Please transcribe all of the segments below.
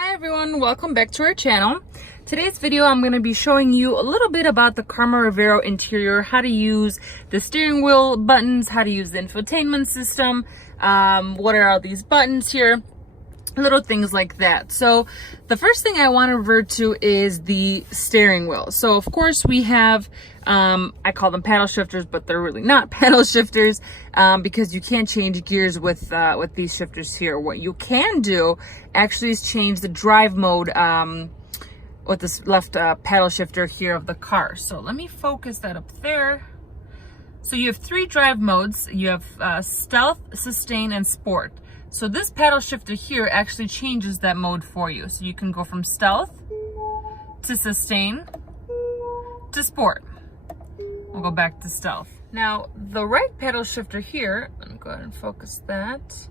Hi everyone, welcome back to our channel. Today's video I'm going to be showing you a little bit about the Revero interior, how to use the steering wheel buttons, how to use the infotainment system, what are all these buttons here, little things like that. So the first thing I want to revert to is the steering wheel. So of course we have, I call them paddle shifters, but they're really not paddle shifters because you can't change gears with these shifters here. What you can do actually is change the drive mode with this left paddle shifter here of the car. So let me focus that up there. So you have three drive modes. You have stealth, sustain, and sport. So this paddle shifter here actually changes that mode for you. So you can go from stealth to sustain to sport. We'll go back to stealth. Now the right paddle shifter here, let me go ahead and focus that.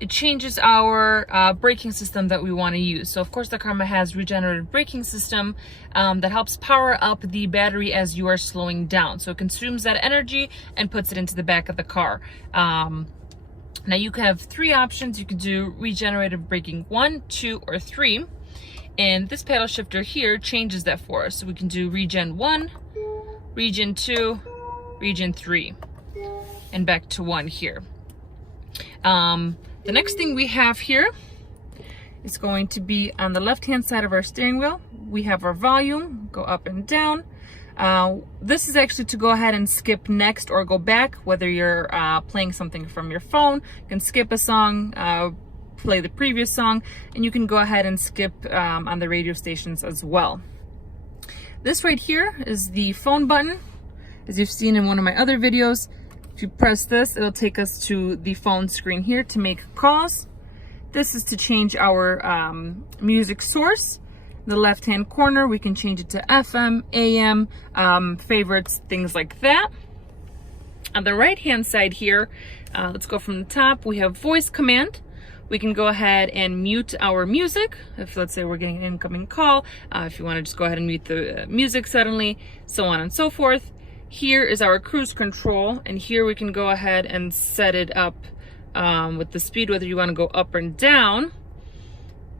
It changes our braking system that we want to use. So of course the Karma has regenerative braking system that helps power up the battery as you are slowing down. So it consumes that energy and puts it into the back of the car. Now you can have three options. You can do regenerative braking 1, 2, or 3. And this paddle shifter here changes that for us. So we can do regen 1, regen 2, regen 3, and back to 1 here. The next thing we have here is going to be on the left-hand side of our steering wheel. We have our volume, go up and down. This is actually to go ahead and skip next or go back, whether you're playing something from your phone. You can skip a song, play the previous song, and you can go ahead and skip on the radio stations as well. This right here is the phone button. As you've seen in one of my other videos, if you press this, it'll take us to the phone screen here to make calls. This is to change our music source. The left-hand corner, we can change it to FM, AM, favorites, things like that. On the right-hand side here, let's go from the top, we have voice command. We can go ahead and mute our music. If let's say we're getting an incoming call, if you want to just go ahead and mute the music suddenly, so on and so forth. Here is our cruise control, and here we can go ahead and set it up with the speed, whether you want to go up and down.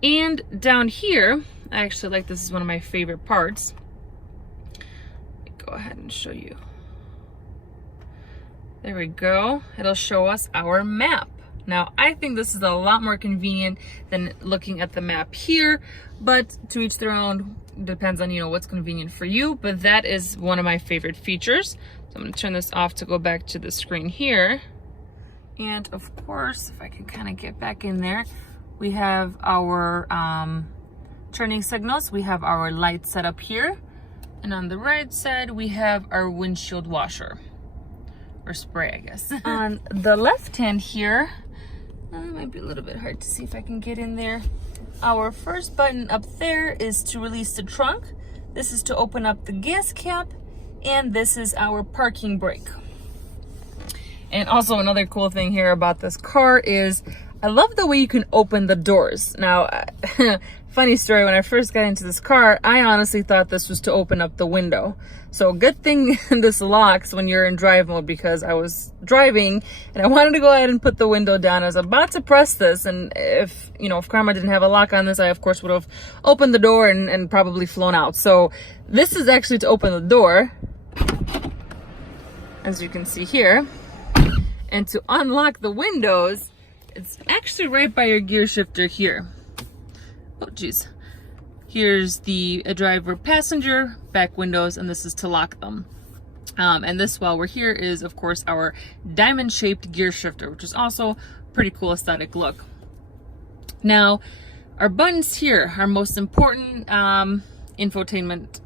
And down here, I actually like this, is one of my favorite parts. Let me go ahead and show you. There we go. It'll show us our map. Now, I think this is a lot more convenient than looking at the map here, but to each their own. Depends on, what's convenient for you, but that is one of my favorite features. So I'm going to turn this off to go back to the screen here. And of course, if I can kind of get back in there, we have our turning signals. We have our light set up here. And on the right side, we have our windshield washer. Or spray, I guess. On the left hand here, it might be a little bit hard to see if I can get in there. Our first button up there is to release the trunk. This is to open up the gas cap. And this is our parking brake. And also another cool thing here about this car is I love the way you can open the doors. Now, funny story, when I first got into this car, I honestly thought this was to open up the window. So good thing this locks when you're in drive mode, because I was driving and I wanted to go ahead and put the window down. I was about to press this, and if Karma didn't have a lock on this, I of course would have opened the door and probably flown out. So this is actually to open the door, as you can see here. And to unlock the windows, it's actually right by your gear shifter here. Oh geez. Here's the driver passenger back windows, and this is to lock them. And this, while we're here, is of course our diamond shaped gear shifter, which is also pretty cool aesthetic look. Now, our buttons here, our most important infotainment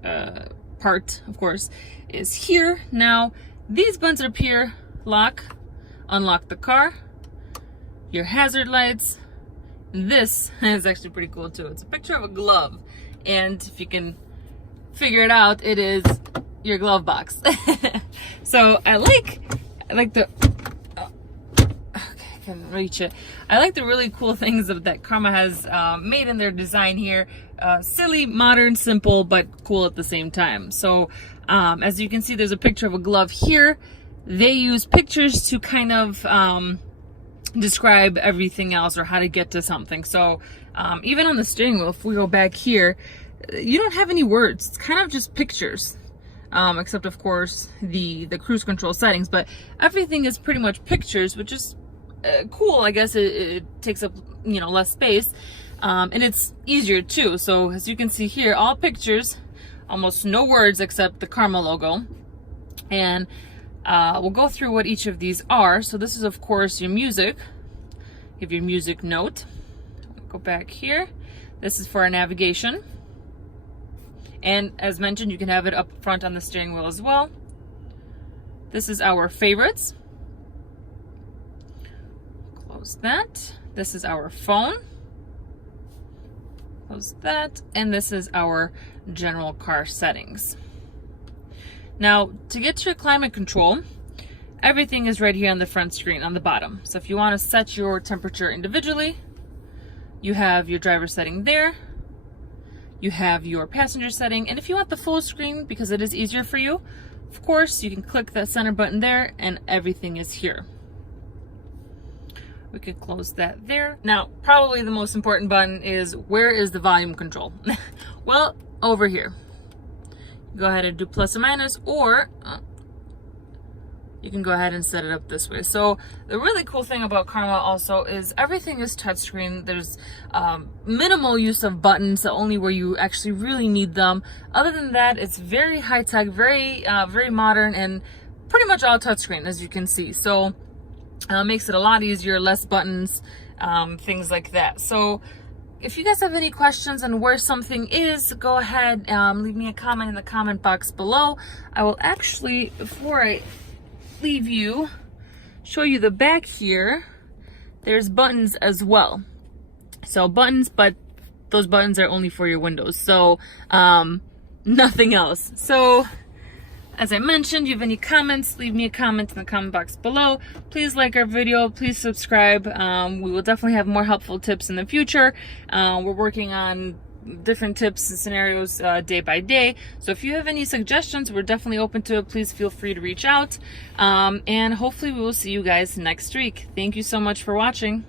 part, of course, is here. Now, these buttons up here, lock, unlock the car, your hazard lights. This is actually pretty cool too. It's a picture of a glove, and if you can figure it out, it is your glove box. So I like the okay, I can reach it. I like the really cool things that Karma has made in their design here. Silly, modern, simple, but cool at the same time. So as you can see, there's a picture of a glove here. They use pictures to kind of describe everything else or how to get to something. So Even on the steering wheel, if we go back here, you don't have any words. It's kind of just pictures, except of course the cruise control settings, but everything is pretty much pictures, which is cool. I guess it takes up, you know, less space, and it's easier too. So as you can see here, all pictures, almost no words except the Karma logo. And we'll go through what each of these are. So this is of course your music. You have your music note. Go back here. This is for our navigation. And as mentioned, you can have it up front on the steering wheel as well. This is our favorites. Close that. This is our phone. Close that. And this is our general car settings. Now, to get to your climate control, everything is right here on the front screen on the bottom. So if you want to set your temperature individually, you have your driver setting there. You have your passenger setting, and if you want the full screen, because it is easier for you, of course, you can click that center button there and everything is here. We could close that there. Now, probably the most important button is, where is the volume control? Well, over here. Go ahead and do plus or minus, or you can go ahead and set it up this way. So the really cool thing about Karma also is everything is touchscreen. There's minimal use of buttons, only where you actually really need them. Other than that, it's very high tech, very modern, and pretty much all touchscreen, as you can see. So makes it a lot easier, less buttons, things like that. So if you guys have any questions on where something is, go ahead, leave me a comment in the comment box below. I will actually, before I leave you, show you the back here. There's buttons as well. So buttons, but those buttons are only for your windows, so nothing else. So as I mentioned, you have any comments, leave me a comment in the comment box below. Please like our video, please subscribe. We will definitely have more helpful tips in the future. We're working on different tips and scenarios day by day. So if you have any suggestions, we're definitely open to it. Please feel free to reach out. And hopefully we will see you guys next week. Thank you so much for watching.